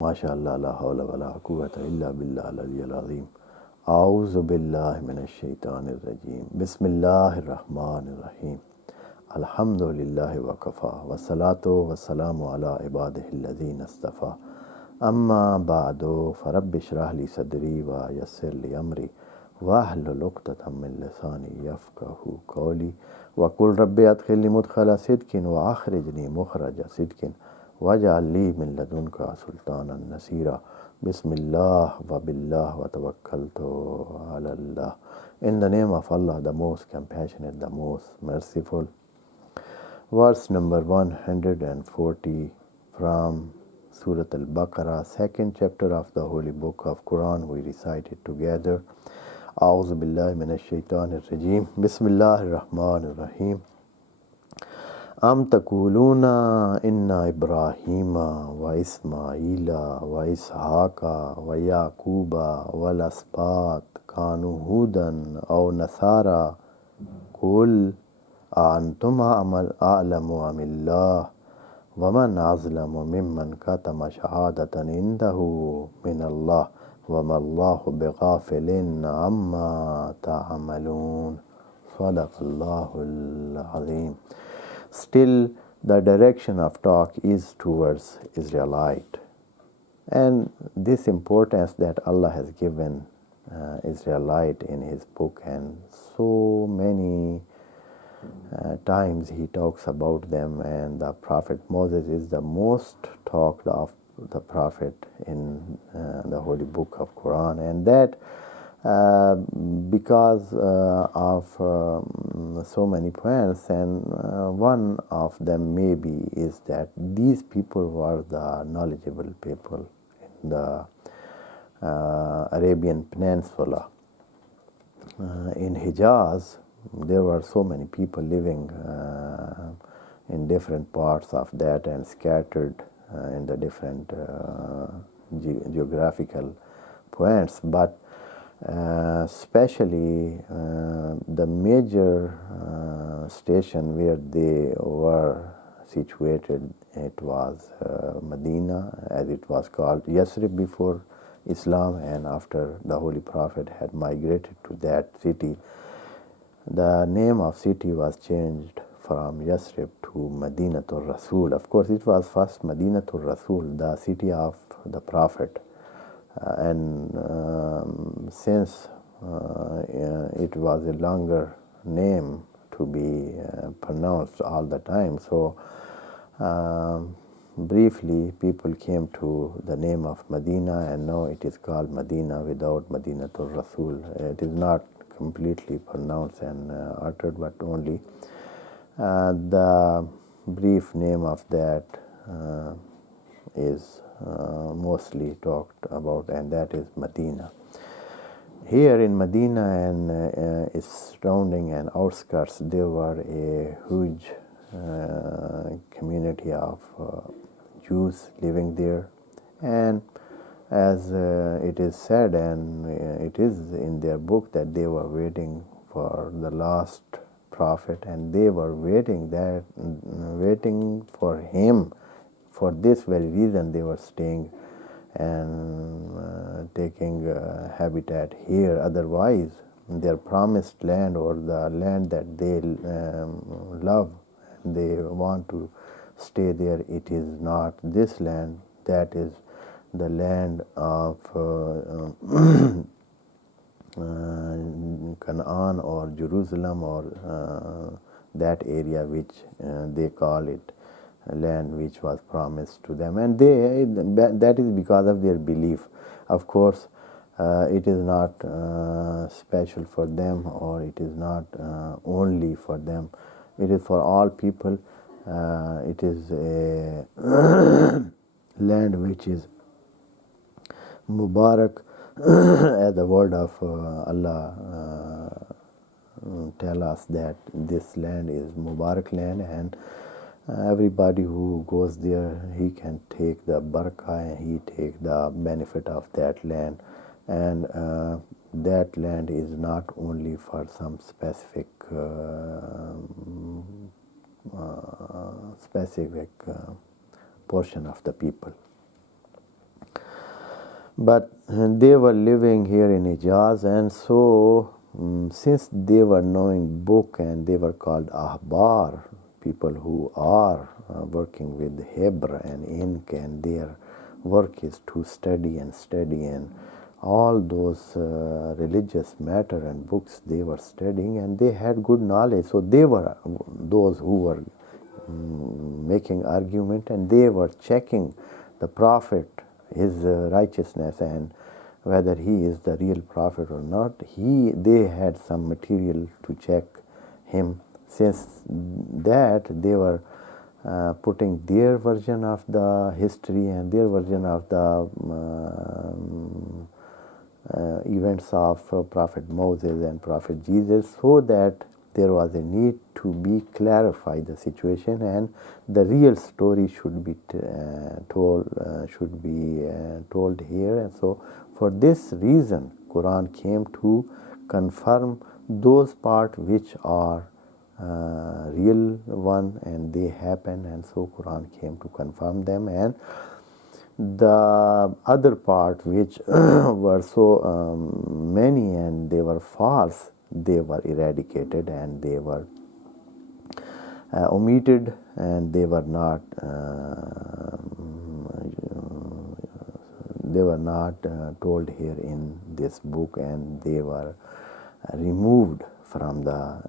MashaAllah, la hawla wa la quwwata illa billah al-aliyyil azim. A'udhu billahi minash shaitanir rajim. Bismillahir rahmanir rahim. Alhamdulillahi wa kafa. Wa salatu wa salamu ala ibadihi alladhina istafa. Amma ba'du, farabbi shrah li sadri wa yassir li amri wahlul 'uqdatam min lisani yafqahu qawli wa qul rabbi adkhilni mudkhala sidqin wa akhrijni mukhraja sidqin waj'al li min ladunka sultanan nasira. Bismillah wa billah wa tawakkaltu ala Allah. In the name of Allah, the most compassionate, the most merciful. Verse number 140 from Surah Al-Baqarah, second chapter of the Holy Book of Quran. We recite it together. A'udhu billahi minash shaitanir rajim. Bismillahir rahmanir rahim. Am taquluna inna Ibrahima wa Ismaila wa Ishaqa wa Yaquba wal asbat kanu hudan aw nasara qul أأنتم أعلم أم الله ومن أظلم ممن كتم شهادة عنده من الله وما الله بغافل عما تعملون. صدق الله العظيم. Still, the direction of talk is towards Israelite, and this importance that Allah has given Israelite in His book, and so many times He talks about them, and the Prophet Moses is the most talked of the Prophet in the Holy Book of Quran, and that because of so many points, and one of them maybe is that these people were the knowledgeable people in the Arabian Peninsula. In Hijaz, there were so many people living in different parts of that and scattered in the different geographical points, but especially the major station where they were situated, it was Medina, as it was called Yasrib before Islam, and after the Holy Prophet had migrated to that city, the name of city was changed from Yasrib to Madinatul Rasul. Of course, it was first Madinatul Rasul, the city of the Prophet. And since it was a longer name to be pronounced all the time, so briefly people came to the name of Medina, and now it is called Medina without Madinatul Rasul. It is not completely pronounced and uttered, but only the brief name of that is mostly talked about, and that is Medina. Here in Medina and its surrounding and outskirts, there were a huge community of Jews living there, and as it is said, and it is in their book, that they were waiting for the last prophet, and they were waiting for him. For this very reason, they were staying and taking habitat here. Otherwise, their promised land, or the land that they love, they want to stay there, it is not this land. That is the land of Canaan or Jerusalem, or that area which they call it land which was promised to them, and that is because of their belief. Of course, it is not special for them, or it is not only for them. It is for all people. It is a land which is Mubarak, as the word of Allah tell us that this land is Mubarak land, and everybody who goes there, he can take the barakah, and he take the benefit of that land. And that land is not only for some specific portion of the people. But they were living here in Hijaz, and so since they were knowing book and they were called ahbar, people who are working with Hebrew and ink, and their work is to study and all those religious matter and books they were studying, and they had good knowledge. So they were those who were making argument, and they were checking the prophet, his righteousness, and whether he is the real prophet or not. They had some material to check him. Since that, they were putting their version of the history and their version of the events of Prophet Moses and Prophet Jesus, so that there was a need to be clarify the situation, and the real story should be told here. And so for this reason, Quran came to confirm those parts which are real one, and they happen, and so Quran came to confirm them. And the other part which were so many and they were false, they were eradicated and they were omitted, and they were not told here in this book, and they were removed from the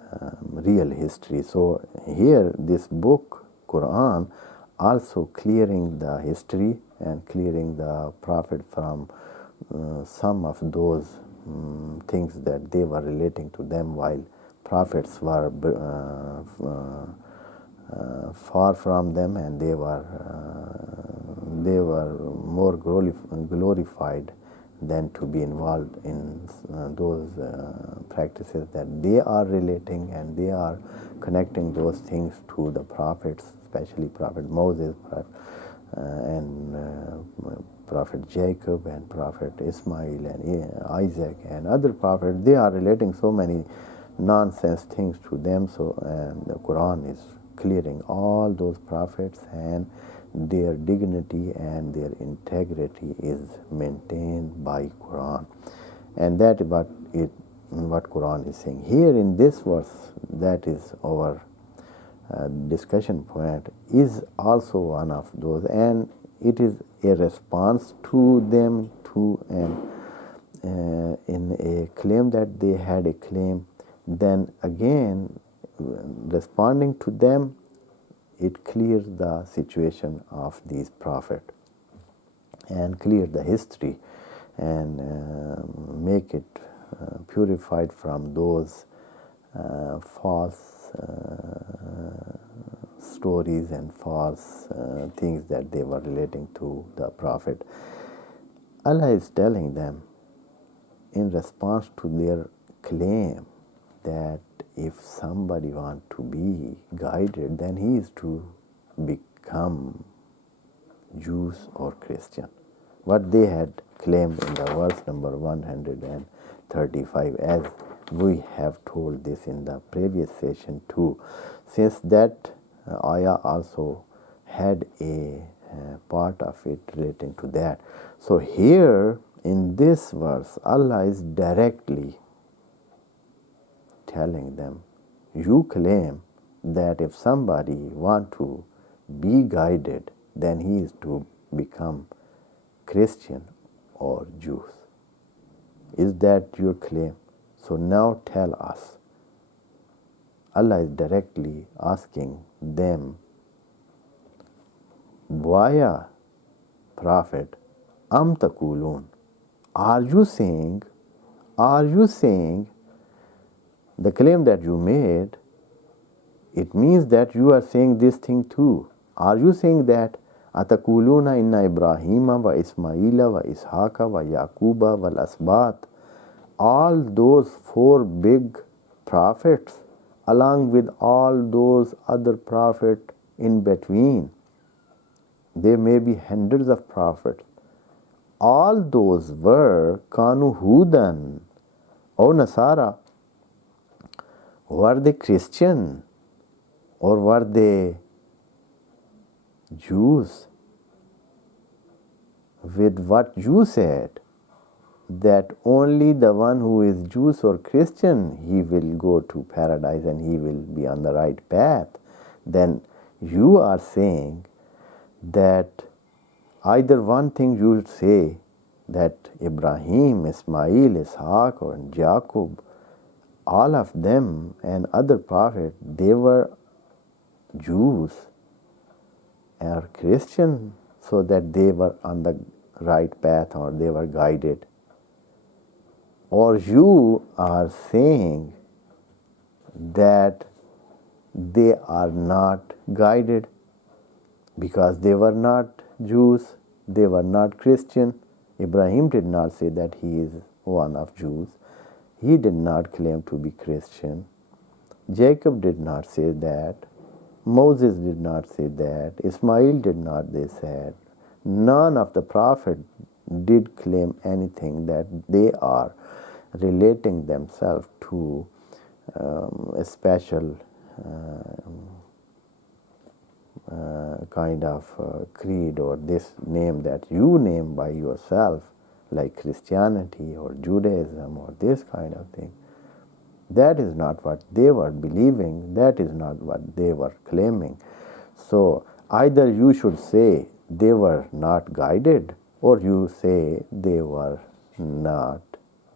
real history. So here this book, Quran, also clearing the history and clearing the prophet from some of those things that they were relating to them, while prophets were far from them, and they were more glorified than to be involved in those practices that they are relating, and they are connecting those things to the prophets, especially Prophet Moses and Prophet Jacob and Prophet Ismail and Isaac and other prophets. They are relating so many nonsense things to them. So the Quran is clearing all those prophets, and their dignity and their integrity is maintained by Quran. And that is what Quran is saying here in this verse. That is our discussion point, is also one of those, and it is a response to them in a claim that they had a claim. Then again, responding to them, it clears the situation of these prophets and clear the history and make it purified from those false stories and false things that they were relating to the prophet. Allah is telling them in response to their claim that if somebody wants to be guided, then he is to become Jews or Christian. What they had claimed in the verse number 135, as we have told this in the previous session too, since that ayah also had a part of it relating to that. So here in this verse, Allah is directly telling them, you claim that if somebody want to be guided, then he is to become Christian or Jews. Is that your claim? So now tell us. Allah is directly asking them via prophet, Am taqulun, are you saying the claim that you made, it means that you are saying this thing too. Are you saying that Atakuluna inna Ibrahima wa Ismaila wa Ishaqa wa Yaquba wa Asbat, all those 4 big prophets, along with all those other prophets in between, there may be hundreds of prophets, all those were Kanu Hudan or Nasara. Were they Christian or were they Jews? with what you said, that only the one who is Jews or Christian, he will go to paradise and he will be on the right path, then you are saying that either one thing you say that Ibrahim, Ismail, Ishaq or Jacob, all of them and other prophets, they were Jews or Christian, so that they were on the right path or they were guided. Or you are saying that they are not guided because they were not Jews, they were not Christian. Ibrahim did not say that he is one of Jews. He did not claim to be Christian. Jacob did not say that. Moses did not say that. Ismail did not say that. None of the prophets did claim anything that they are relating themselves to a special kind of creed or this name that you name by yourself, like Christianity or Judaism or this kind of thing. That is not what they were believing. That is not what they were claiming. So either you should say they were not guided, or you say they were not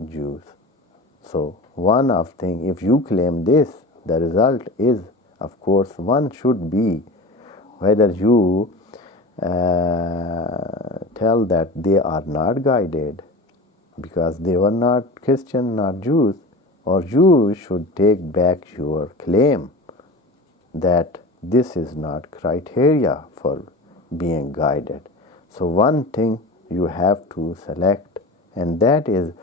Jews. So one of thing, if you claim this, the result is, of course, one should be whether you tell that they are not guided because they were not Christian, not Jews, or you should take back your claim that this is not criteria for being guided. So one thing you have to select, and that is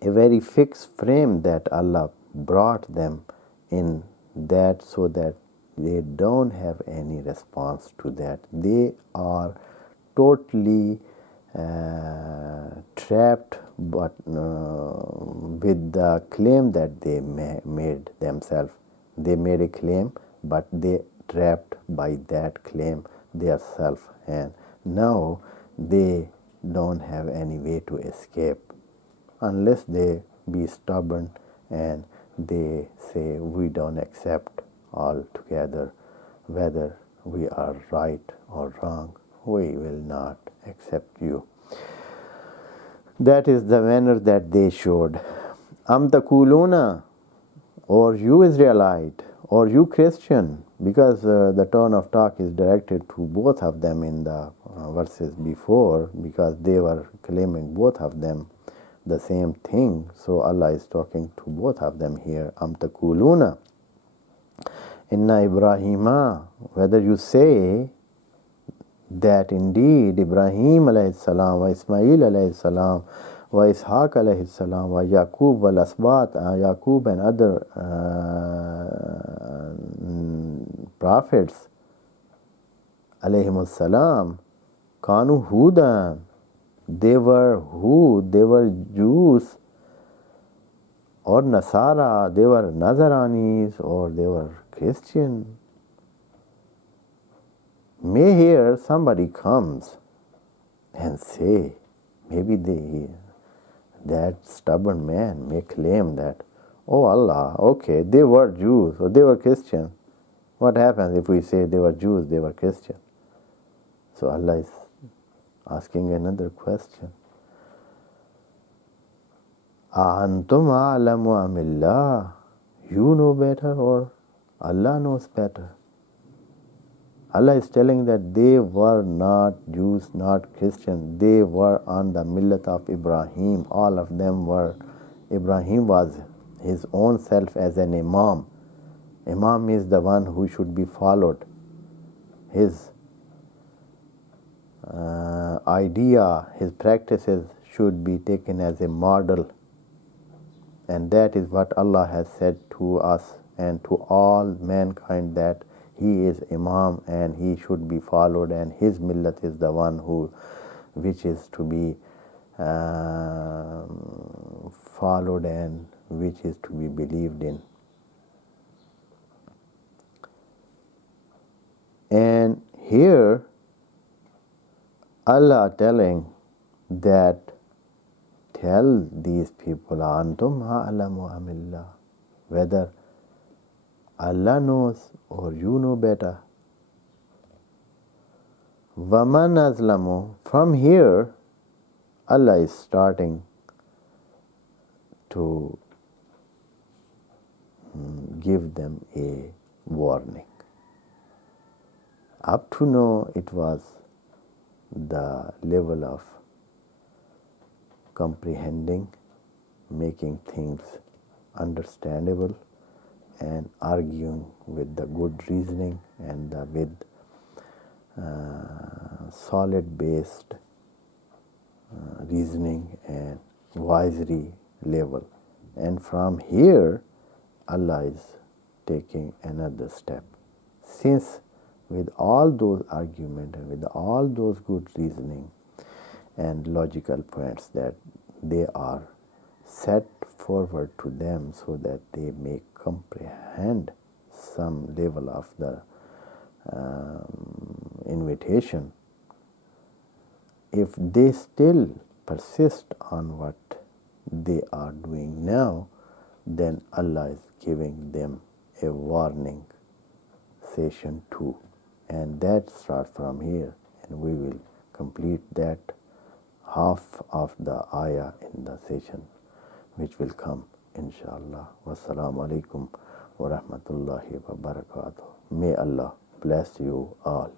a very fixed frame that Allah brought them in, that so that they don't have any response to that. They are totally trapped, but with the claim that they made themselves. They made a claim, but they trapped by that claim themselves, and now they don't have any way to escape unless they be stubborn and they say we don't accept altogether whether we are right or wrong. We will not accept you. That is the manner that they showed. Am takuluna, or you Israelite, or you Christian, because the tone of talk is directed to both of them in the verses before, because they were claiming both of them the same thing. So Allah is talking to both of them here. Am takuluna inna Ibrahima, whether you say that indeed Ibrahim alayhi salam, wa Ismail alayhi salam, wa Ishaq alayhi salam, wa Yaqub wal Asbat, Yaqub and other prophets alayhim salam, kanu hudan, they were Hud, they were Jews, or Nasara, they were Nazaranis, or they were Christian. May here somebody comes and say, maybe that stubborn man may claim that, oh Allah, okay, they were Jews or they were Christian. What happens if we say they were Jews, they were Christian? So Allah is asking another question. Antum a'lamu amillah, you know better or Allah knows better? Allah is telling that they were not Jews, not Christian. They were on the millat of Ibrahim. All of them were. Ibrahim was his own self as an imam. Imam is the one who should be followed. His idea, his practices should be taken as a model. And that is what Allah has said to us and to all mankind, that he is Imam and he should be followed, and his millat is the one which is to be followed and which is to be believed in. And here Allah telling that tell these people antum a'lamu amillah, whether Allah knows or you know better. Waman azlamu, from here Allah is starting to give them a warning. Up to now it was the level of comprehending, making things understandable, and arguing with the good reasoning and with solid based reasoning and wisery level. And from here Allah is taking another step. Since with all those arguments and with all those good reasoning and logical points that they are set forward to them so that they may comprehend some level of the invitation, if they still persist on what they are doing now, then Allah is giving them a warning, session 2, and that starts from here, and we will complete that half of the ayah in the session which will come inshallah. Wassalamu alaikum wa rahmatullahi wa barakatuh. May Allah bless you all.